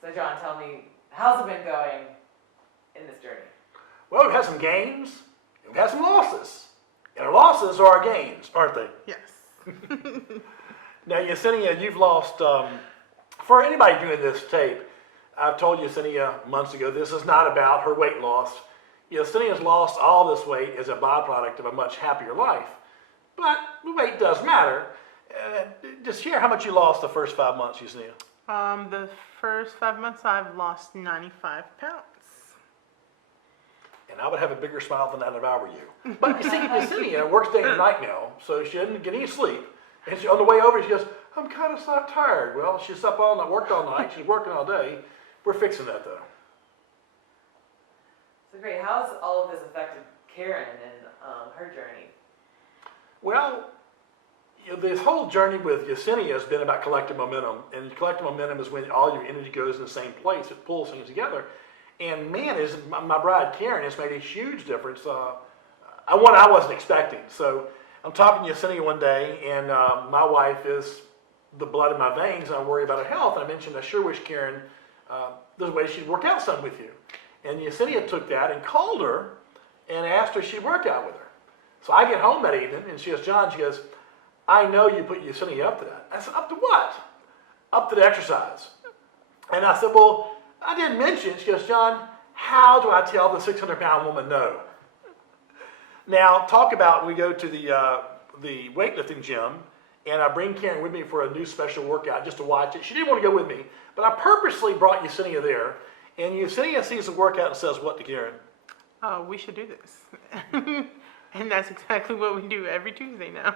So John, tell me, how's it been going in this journey? Well, we've had some gains, and we've had some losses. And our losses are our gains, aren't they? Yes. Now, Yesenia, you've lost, for anybody doing this tape, I've told Yesenia months ago, this is not about her weight loss. Yesenia's lost all this weight as a byproduct of a much happier life. But the weight does matter. Just share how much you lost the first 5 months, Yesenia. The first 5 months, I've lost 95 pounds. And I would have a bigger smile than that if I were you. But you see, Yesenia works day and night now, so she didn't get any sleep. And on the way over, she goes, I'm kind of tired. Well, she's up all night, worked all night, she's working all day. We're fixing that, though. So great. How's all of this affected Karen and her journey? Well, this whole journey with Yesenia has been about collective momentum. And collective momentum is when all your energy goes in the same place. It pulls things together. And man, my bride Karen has made a huge difference. One I wasn't expecting. So I'm talking to Yesenia one day, and my wife is the blood in my veins, and I worry about her health. And I mentioned I sure wish Karen, there's a way she'd work out some with you. And Yesenia took that and called her and asked her if she'd work out with her. So I get home that evening, and she goes, John, she goes, I know you put Yesenia up to that. I said, up to what? Up to the exercise. And I said, well, I didn't mention. She goes, John, how do I tell the 600-pound woman no? Now, talk about we go to the weightlifting gym, and I bring Karen with me for a new special workout just to watch it. She didn't want to go with me, but I purposely brought Yesenia there. And Yesenia sees the workout and says what to Karen? We should do this. And that's exactly what we do every Tuesday now.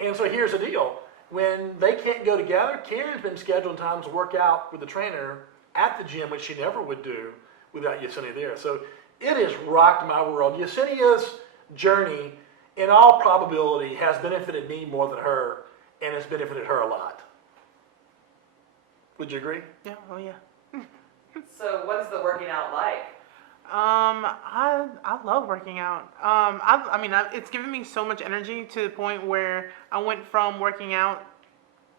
And so here's the deal. When they can't go together, Karen's been scheduling times to work out with the trainer at the gym, which she never would do without Yesenia there. So it has rocked my world. Yesenia's journey, in all probability, has benefited me more than her, and has benefited her a lot. Would you agree? Yeah, oh yeah. So what is the working out like? I love working out. It's given me so much energy to the point where I went from working out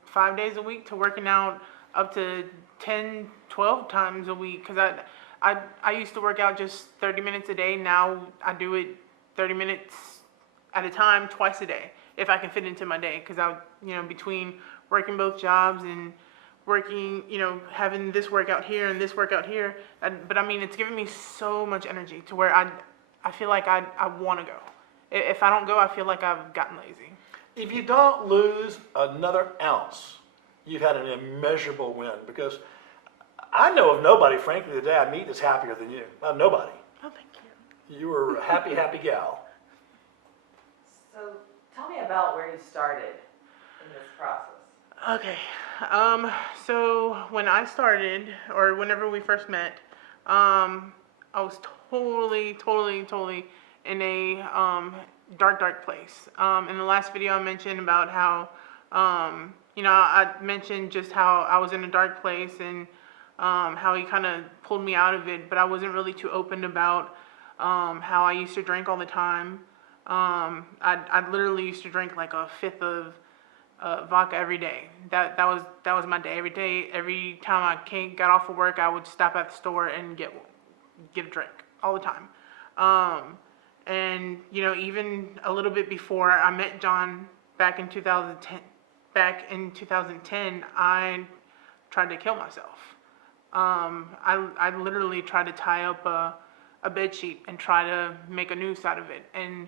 5 days a week to working out up to 10, 12 times a week. Because I used to work out just 30 minutes a day. Now I do it 30 minutes at a time, twice a day, if I can fit into my day. Because between working both jobs and working, having this workout here and this workout here. But it's given me so much energy to where I feel like I want to go. If I don't go, I feel like I've gotten lazy. If you don't lose another ounce, you've had an immeasurable win. Because I know of nobody, frankly, the day I meet that's happier than you. Nobody. Oh, thank you. You were a happy, happy gal. So tell me about where you started in this process. Okay, so when I started, or whenever we first met, I was totally in a dark place. In the last video I mentioned about how, I mentioned just how I was in a dark place and how he kind of pulled me out of it, but I wasn't really too open about how I used to drink all the time. I literally used to drink like a fifth of vodka every day. That was my day. Every day, every time I got off of work, I would stop at the store and get a drink all the time. And even a little bit before I met John back in 2010, I tried to kill myself. I literally tried to tie up a bed sheet and try to make a noose out of it and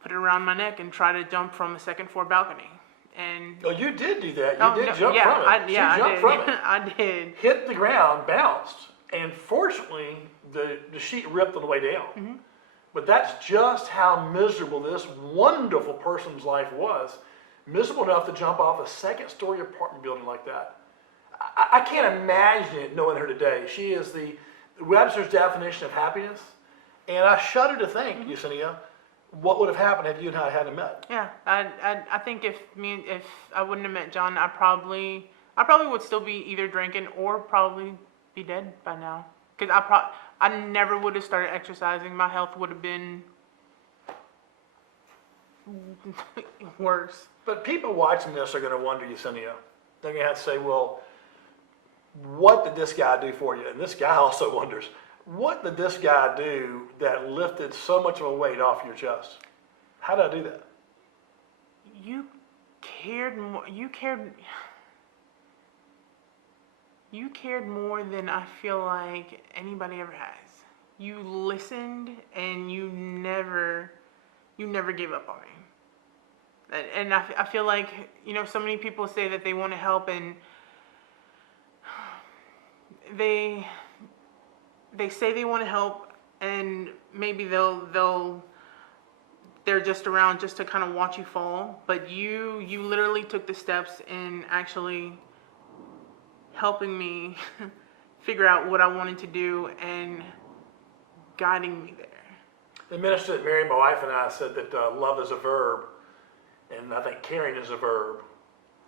put it around my neck and try to jump from the second floor balcony. And oh, you did do that. You did jump from it. I jumped did. from it. I did. Hit the ground, bounced, and fortunately, the sheet ripped on the way down. Mm-hmm. But that's just how miserable this wonderful person's life was. Miserable enough to jump off a second-story apartment building like that. I can't imagine it knowing her today. She is the Webster's definition of happiness. And I shudder to think, Yesenia, what would have happened if you and I hadn't met? Yeah, I think if I wouldn't have met John, I probably would still be either drinking or probably be dead by now. Because I never would have started exercising. My health would have been worse. But people watching this are going to wonder, Yesenia. They're going to have to say, well, what did this guy do for you? And this guy also wonders, what did this guy do that lifted so much of a weight off your chest? How did I do that? You cared more. You cared more than I feel like anybody ever has. You listened, and you never gave up on me. And I feel like, so many people say that they want to help, and they say they want to help, and maybe they're just around just to kind of watch you fall. But you literally took the steps in actually helping me figure out what I wanted to do and guiding me there. The minister that married my wife and I said that love is a verb, and I think caring is a verb.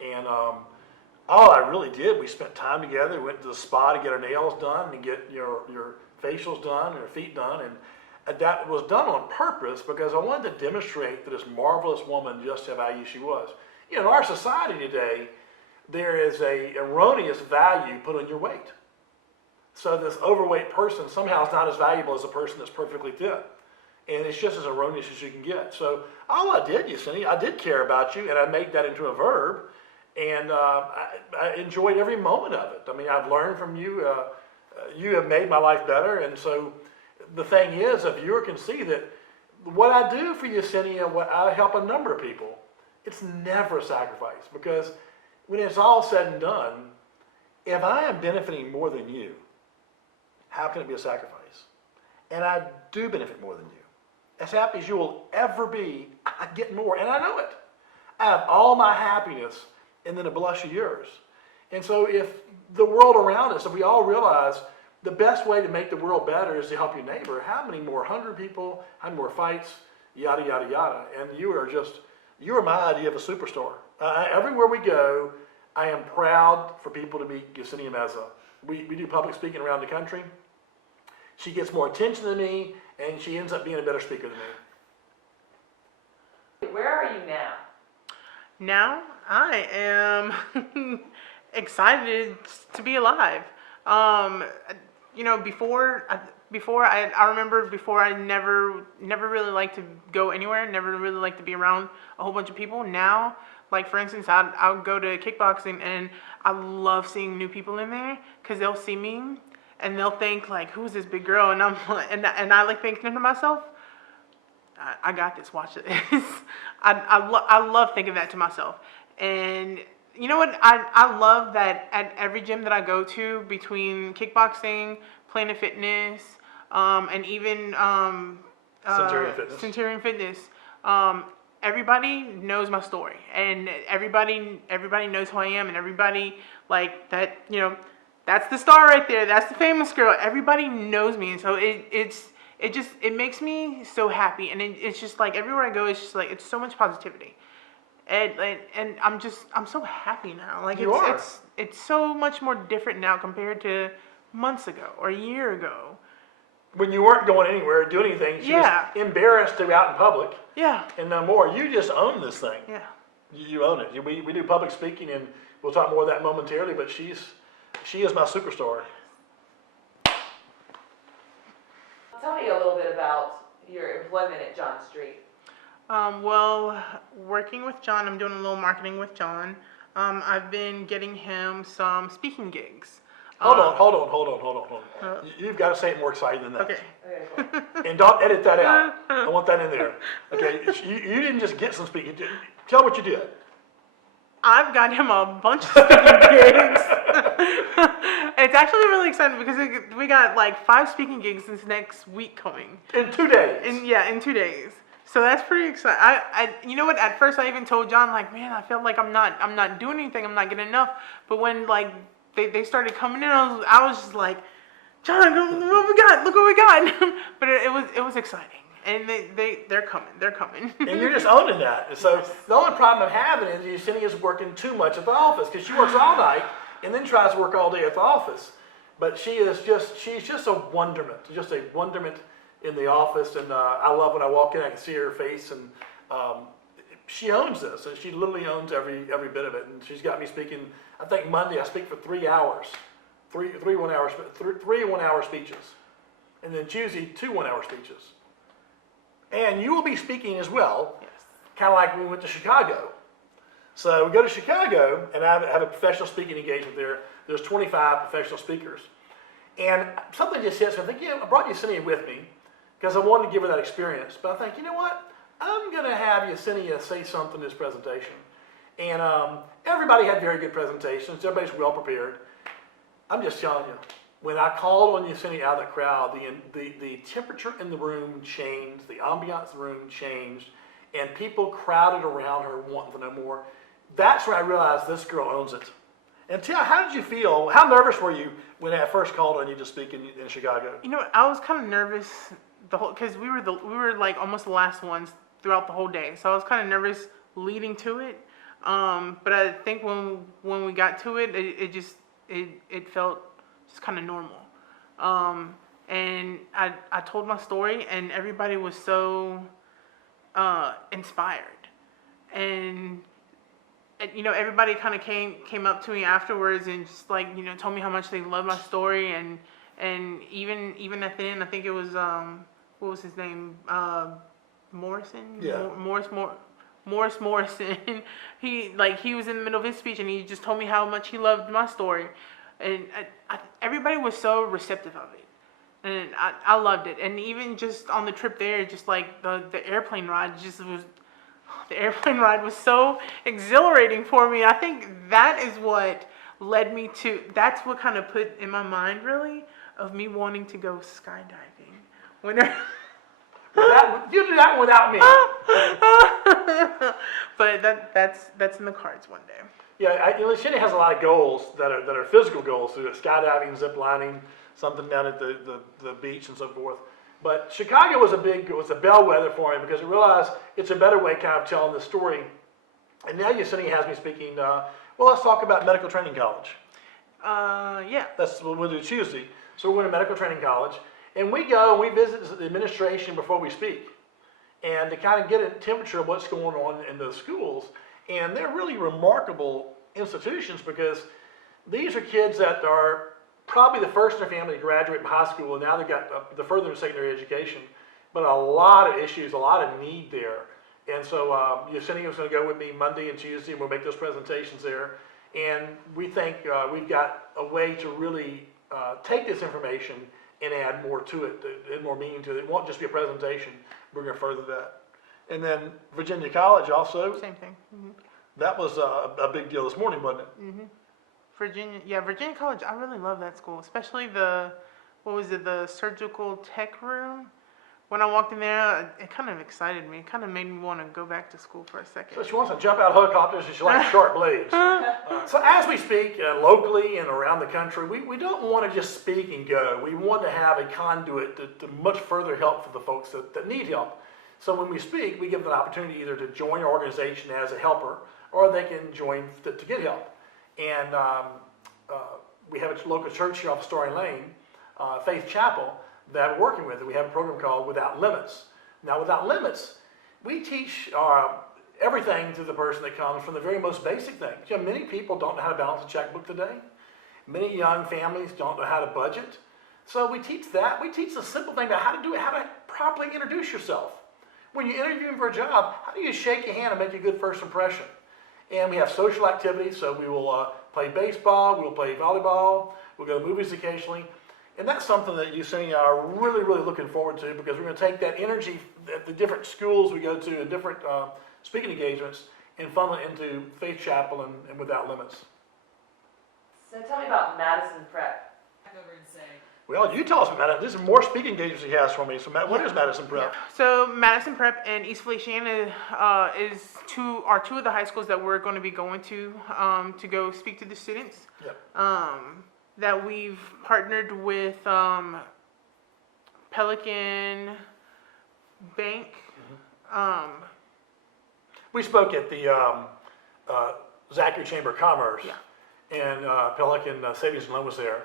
And all I really did, we spent time together, went to the spa to get our nails done and get your facials done and your feet done. And that was done on purpose because I wanted to demonstrate that this marvelous woman, just how value she was. In our society today, there is a erroneous value put on your weight. So this overweight person somehow is not as valuable as a person that's perfectly thin. And it's just as erroneous as you can get. So all I did, Yesenia, I did care about you, and I made that into a verb. And I enjoyed every moment of it. I mean, I've learned from you. You have made my life better. And so the thing is, a viewer can see that what I do for Yesenia, what I help a number of people, it's never a sacrifice. Because when it's all said and done, if I am benefiting more than you, how can it be a sacrifice? And I do benefit more than you. As happy as you will ever be, I get more, and I know it. I have all my happiness and then a blush of yours. And so if the world around us, if we all realize the best way to make the world better is to help your neighbor, how many more hungry people, how many more fights, yada, yada, yada. And you are my idea of a superstar. Everywhere we go, I am proud for people to meet Yesenia Meza. We do public speaking around the country. She gets more attention than me, and she ends up being a better speaker than me. Where are you now? Now I am excited to be alive. Before I remember before I never really liked to go anywhere, never really liked to be around a whole bunch of people. Now, like for instance, I'll go to kickboxing, and I love seeing new people in there because they'll see me and they'll think like, who's this big girl? And I like thinking to myself, I got this. Watch this. I love thinking that to myself. And you know what? I love that at every gym that I go to, between kickboxing, Planet Fitness, and even Centurion Fitness, everybody knows my story, and everybody knows who I am, and everybody like that. That's the star right there. That's the famous girl. Everybody knows me, and so it makes me so happy, and it's just like everywhere I go, it's just like it's so much positivity, and I'm so happy now. Like it's so much more different now compared to months ago or a year ago. When you weren't going anywhere, doing anything, she was embarrassed to be out in public. Yeah. And no more. You just own this thing. Yeah. You own it. We do public speaking, and we'll talk more of that momentarily. But she is my superstar. Tell me a little bit about your employment at John Street. Well, working with John, I'm doing a little marketing with John. I've been getting him some speaking gigs. Hold on. You've got to say it more exciting than that. Okay. Okay, cool. And don't edit that out. I want that in there. Okay, you didn't just get some speaking. Tell what you did. I've got him a bunch of speaking gigs. It's actually really exciting because we got like 5 speaking gigs this next week coming. In 2 days. In 2 days. So that's pretty exciting. I you know what? At first, I even told John, like, man, I felt like I'm not doing anything. I'm not getting enough. But when like they started coming in, I was just like, John, look what we got. Look what we got. But it was exciting. And they're coming. And you're just owning that. And so the only problem I'm having is Yesenia's working too much at the office, because she works all night and then tries to work all day at the office. But she's just a wonderment in the office. And I love when I walk in, I can see her face, and she owns this, and she literally owns every bit of it. And she's got me speaking. I think Monday I speak for 3 hours three 1-hour speeches, and then Tuesday 2 1-hour speeches. And you will be speaking as well, Yes. kind of like when we went to Chicago. So we go to Chicago, and I have a professional speaking engagement there. There's 25 professional speakers. And something just hits me. I think, I brought Yesenia with me because I wanted to give her that experience. But I think, you know what? I'm going to have Yesenia say something in this presentation. And everybody had very good presentations. Everybody's well prepared. I'm just telling you, when I called on Yesenia out of the crowd, the temperature in the room changed, the ambiance in the room changed, and people crowded around her wanting to know more. That's when I realized this girl owns it. And Tia, how did you feel? How nervous were you when I first called on you to speak in Chicago? You know, I was kind of nervous because we were like almost the last ones throughout the whole day, so I was kind of nervous leading to it. But I think when we got to it, it felt just kind of normal. And I told my story, and everybody was so inspired. And you know, everybody kind of came up to me afterwards and just like, you know, told me how much they loved my story, and even at the end, I think it was what was his name, Morrison? Yeah. Morris Morrison. He was in the middle of his speech, and he just told me how much he loved my story, and everybody was so receptive of it, and I loved it. And even just on the trip there, just like the airplane ride, the airplane ride was so exhilarating for me. I think that is what led me to. That's what kind of put in my mind really of me wanting to go skydiving. You do that without me. But that's in the cards one day. Yeah, Yesenia has a lot of goals that are physical goals, so skydiving, zip lining, something down at the beach and so forth. But Chicago was a bellwether for me because I realized it's a better way kind of telling the story. And now Yesenia has me speaking, well, let's talk about medical training college. Yeah. That's what we'll do Tuesday. So we're going to medical training college. And we go and we visit the administration before we speak. And to kind of get a temperature of what's going on in those schools. And they're really remarkable institutions because these are kids that are probably the first in their family to graduate from high school, and now they've got the further secondary education, but a lot of issues, a lot of need there. And so Yesenia was going to go with me Monday and Tuesday, and we'll make those presentations there. And we think we've got a way to really take this information and add more to it, add more meaning to it. It won't just be a presentation. We're going to further that. And then Virginia College also. Same thing. Mm-hmm. That was a big deal this morning, wasn't it? Mm-hmm. Virginia College. I really love that school, especially the surgical tech room. When I walked in there, it kind of excited me. It kind of made me want to go back to school for a second. So she wants to jump out of helicopters and she likes sharp blades. So as we speak locally and around the country, we don't want to just speak and go. We want to have a conduit to much further help for the folks that need help. So when we speak, we give them an opportunity either to join our organization as a helper or they can join to get help. And we have a local church here off Story Lane, Faith Chapel, that we're working with. And we have a program called Without Limits. Now, Without Limits, we teach everything to the person that comes from the very most basic things. You know, many people don't know how to balance a checkbook today. Many young families don't know how to budget. So we teach that. We teach the simple thing about how to do it, how to properly introduce yourself. When you're interviewing for a job, how do you shake your hand and make a good first impression? And we have social activities, so we will play baseball, we'll play volleyball, we'll go to movies occasionally. And that's something that Yesenia and I are really, really looking forward to because we're going to take that energy at the different schools we go to and different speaking engagements and funnel it into Faith Chapel and Without Limits. So tell me about Madison Prep. Over and say, Well, you tell us about it. There's more speaking engagements he has for me. So what is Madison Prep? So Madison Prep and East Feliciana are two of the high schools that we're going to be going to go speak to the students. Yep. That we've partnered with Pelican Bank. We spoke at the Zachary Chamber of Commerce, and Pelican Savings and Loan was there,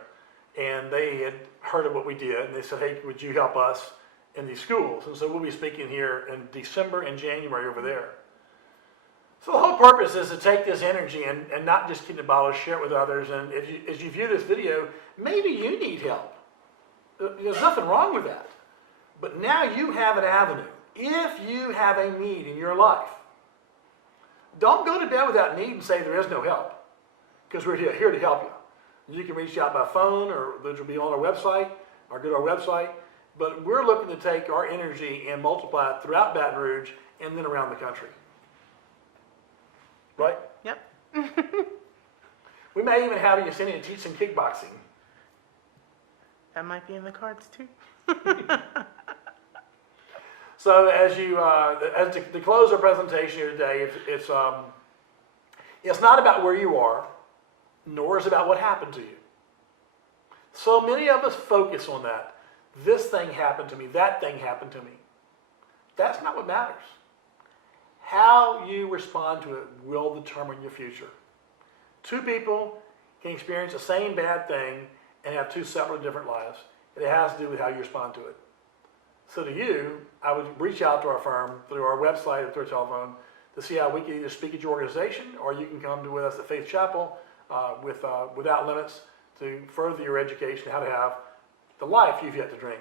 and they had heard of what we did, and they said, hey, would you help us in these schools? And so we'll be speaking here in December and January over there. So the whole purpose is to take this energy and not just keep it in a bottle, share it with others. And as you view this video, maybe you need help. There's nothing wrong with that. But now you have an avenue. If you have a need in your life, don't go to bed with that need and say there is no help, because we're here to help you. You can reach out by phone, or those will be on our website, or go to our website. But we're looking to take our energy and multiply it throughout Baton Rouge and then around the country. Right? Yep. We may even have Yesenia teach some kickboxing. That might be in the cards too. So as to close our presentation here today, it's not about where you are, nor is it about what happened to you. So many of us focus on that. This thing happened to me, that thing happened to me. That's not what matters. How you respond to it will determine your future. Two people can experience the same bad thing and have two separate different lives. It has to do with how you respond to it. So to you, I would reach out to our firm through our website or through a telephone to see how we can either speak at your organization, or you can come to with us at Faith Chapel without limits to further your education, how to have the life you've yet to dream.